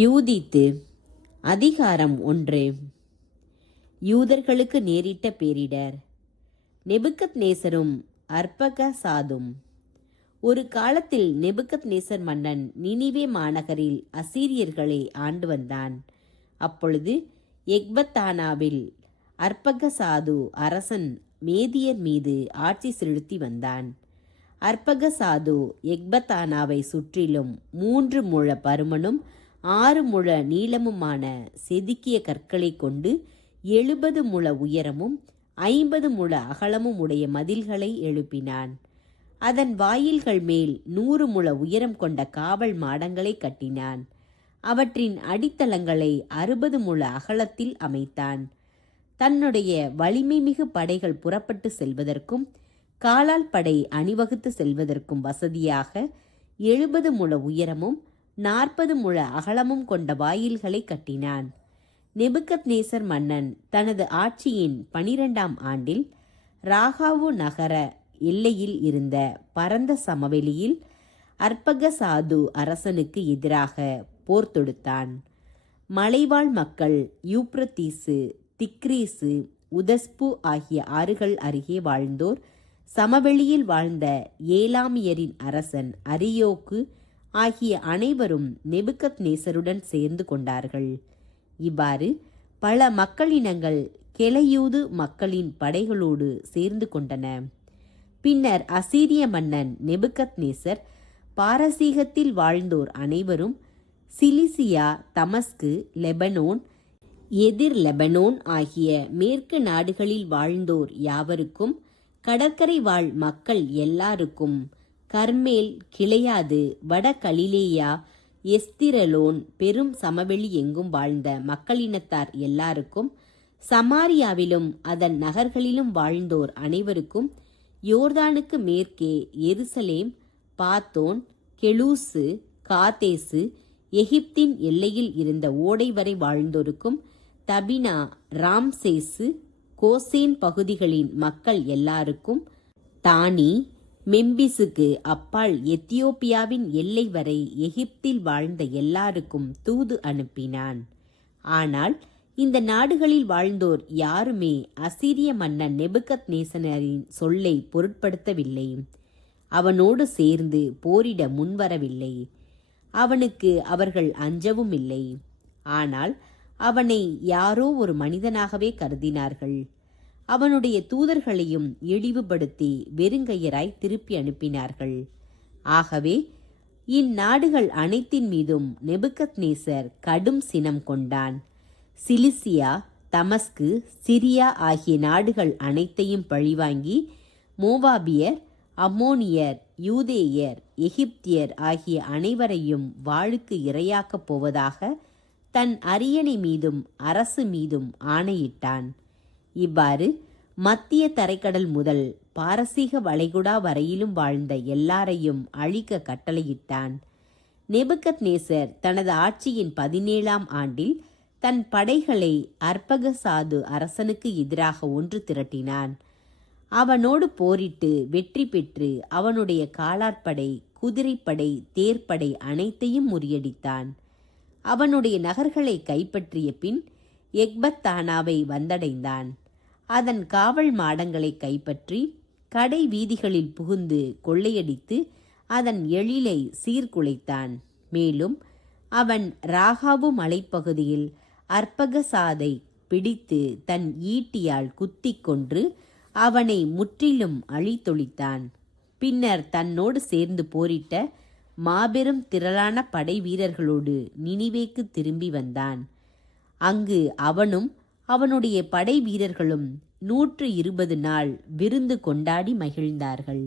யூதித்து அதிகாரம் 1. யூதர்களுக்கு நேரிட்ட பேரிடர். நெபுக்கத்நேசரும் அர்பகசாதும். ஒரு காலத்தில் நெபுக்கத்நேசர் மன்னன் நினிவே மாநகரில் அசீரியர்களை ஆண்டு வந்தான். அப்பொழுது எக்பத்தானாவில் அர்பகசாது அரசன் மேதியர் மீது ஆட்சி செலுத்தி வந்தான். அர்பகசாது எக்பத்தானாவை சுற்றிலும் 3 முழ பருமனும் 6 முழ நீளமுமான செதுக்கிய கற்களை கொண்டு 70 முழ உயரமும் 50 முழ அகலமும் உடைய மதில்களை எழுப்பினான். அதன் வாயில்கள் மேல் 100 முழ உயரம் கொண்ட காவல் மாடங்களை கட்டினான். அவற்றின் அடித்தளங்களை 60 முழ அகலத்தில் அமைத்தான். தன்னுடைய வலிமை மிகு படைகள் புறப்பட்டு செல்வதற்கும் காலால் படை அணிவகுத்து செல்வதற்கும் வசதியாக 70 முழ உயரமும் 40 முழ அகலமும் கொண்ட வாயில்களை கட்டினான். நெபுக்கத்நேசர் மன்னன் தனது ஆட்சியின் 12ஆம் ஆண்டில் ராகாவு நகர எல்லையில் இருந்த பரந்த சமவெளியில் அர்பகசாது அரசனுக்கு எதிராக போர் தொடுத்தான். மலைவாழ் மக்கள் யூப்ரத்தீசு, திக்ரீசு, உதஸ்பு ஆகிய ஆறுகள் அருகே வாழ்ந்தோர் சமவெளியில் வாழ்ந்த ஏலாமியரின் அரசன் அரியோக்கு ஆகிய அனைவரும் நெபுக்கத்நேசருடன் சேர்ந்து கொண்டார்கள். இவ்வாறு பல மக்களினங்கள் கெலையூது மக்களின் படைகளோடு சேர்ந்து கொண்டன. பின்னர் அசீரிய மன்னன் நெபுக்கத்நேசர் பாரசீகத்தில் வாழ்ந்தோர் அனைவரும் சிலிசியா, தமஸ்கு, லெபனோன், எதிர் லெபனோன் ஆகிய மேற்கு நாடுகளில் வாழ்ந்தோர் யாவருக்கும், கடற்கரை வாழ் மக்கள் எல்லாருக்கும், கர்மேல், கிளையாது, வட கலிலேயா, எஸ்திரலோன் பெரும் சமவெளி எங்கும் வாழ்ந்த மக்களினத்தார் எல்லாருக்கும், சமாரியாவிலும் அதன் நகர்களிலும் வாழ்ந்தோர் அனைவருக்கும், யோர்தானுக்கு மேற்கே எருசலேம், பாத்தோன், கெலூசு, காதேசு, எகிப்தின் எல்லையில் இருந்த ஓடை வரை வாழ்ந்தோருக்கும், தபினா, ராம்சேசு, கோசேன் பகுதிகளின் மக்கள் எல்லாருக்கும், தானி, மெம்பிசுக்கு அப்பால் எத்தியோப்பியாவின் எல்லை வரை எகிப்தில் வாழ்ந்த எல்லாருக்கும் தூது அனுப்பினான். ஆனால் இந்த நாடுகளில் வாழ்ந்தோர் யாருமே அசீரிய மன்னன் நெபுக்கத்நேசரின் சொல்லை பொருட்படுத்தவில்லை. அவனோடு சேர்ந்து போரிட முன்வரவில்லை. அவனுக்கு அவர்கள் அஞ்சவும் இல்லை. ஆனால் அவனை யாரோ ஒரு மனிதனாகவே கருதினார்கள். அவனுடைய தூதர்களையும் இழிவுபடுத்தி வெறுங்கையராய் திருப்பி அனுப்பினார்கள். ஆகவே இந்நாடுகள் அனைத்தின் மீதும் நெபுக்கத்நேசர் கடும் சினம் கொண்டான். சிலிசியா, தமஸ்கு, சிரியா ஆகிய நாடுகள் அனைத்தையும் பழிவாங்கி மோவாபியர், அம்மோனியர், யூதேயர், எகிப்தியர் ஆகிய அனைவரையும் வாளுக்கு இரையாக்கப் போவதாக தன் அரியணை மீதும் அரசு மீதும் ஆணையிட்டான். இவ்வாறு மத்திய தரைக்கடல் முதல் பாரசீக வளைகுடா வரையிலும் வாழ்ந்த எல்லாரையும் அழிக்க கட்டளையிட்டான். நெபுக்கத்நேசர் தனது ஆட்சியின் 17ஆம் ஆண்டில் தன் படைகளை அர்பகசாது அரசனுக்கு எதிராக ஒன்று திரட்டினான். அவனோடு போரிட்டு வெற்றி பெற்று அவனுடைய காலாட்படை, குதிரைப்படை, தேர்ப்படை அனைத்தையும் முறியடித்தான். அவனுடைய நகர்களை கைப்பற்றிய பின் எக்பத்தானாவை வந்தடைந்தான். அதன் காவல் மாடங்களை கைப்பற்றி கடை வீதிகளில் புகுந்து கொள்ளையடித்து அதன் எழிலை சீர்குலைத்தான். மேலும் அவன் ராகாவு மலைப்பகுதியில் அர்பகசாதை பிடித்து தன் ஈட்டியால் குத்திக் கொன்று அவனை முற்றிலும் அழித்தொழித்தான். பின்னர் தன்னோடு சேர்ந்து போரிட்ட மாபெரும் திரளான படை வீரர்களோடு நினிவேக்கு திரும்பி வந்தான். அங்கு அவனும் அவனுடைய படை வீரர்களும் 120 நாள் விருந்து கொண்டாடி மகிழ்ந்தார்கள்.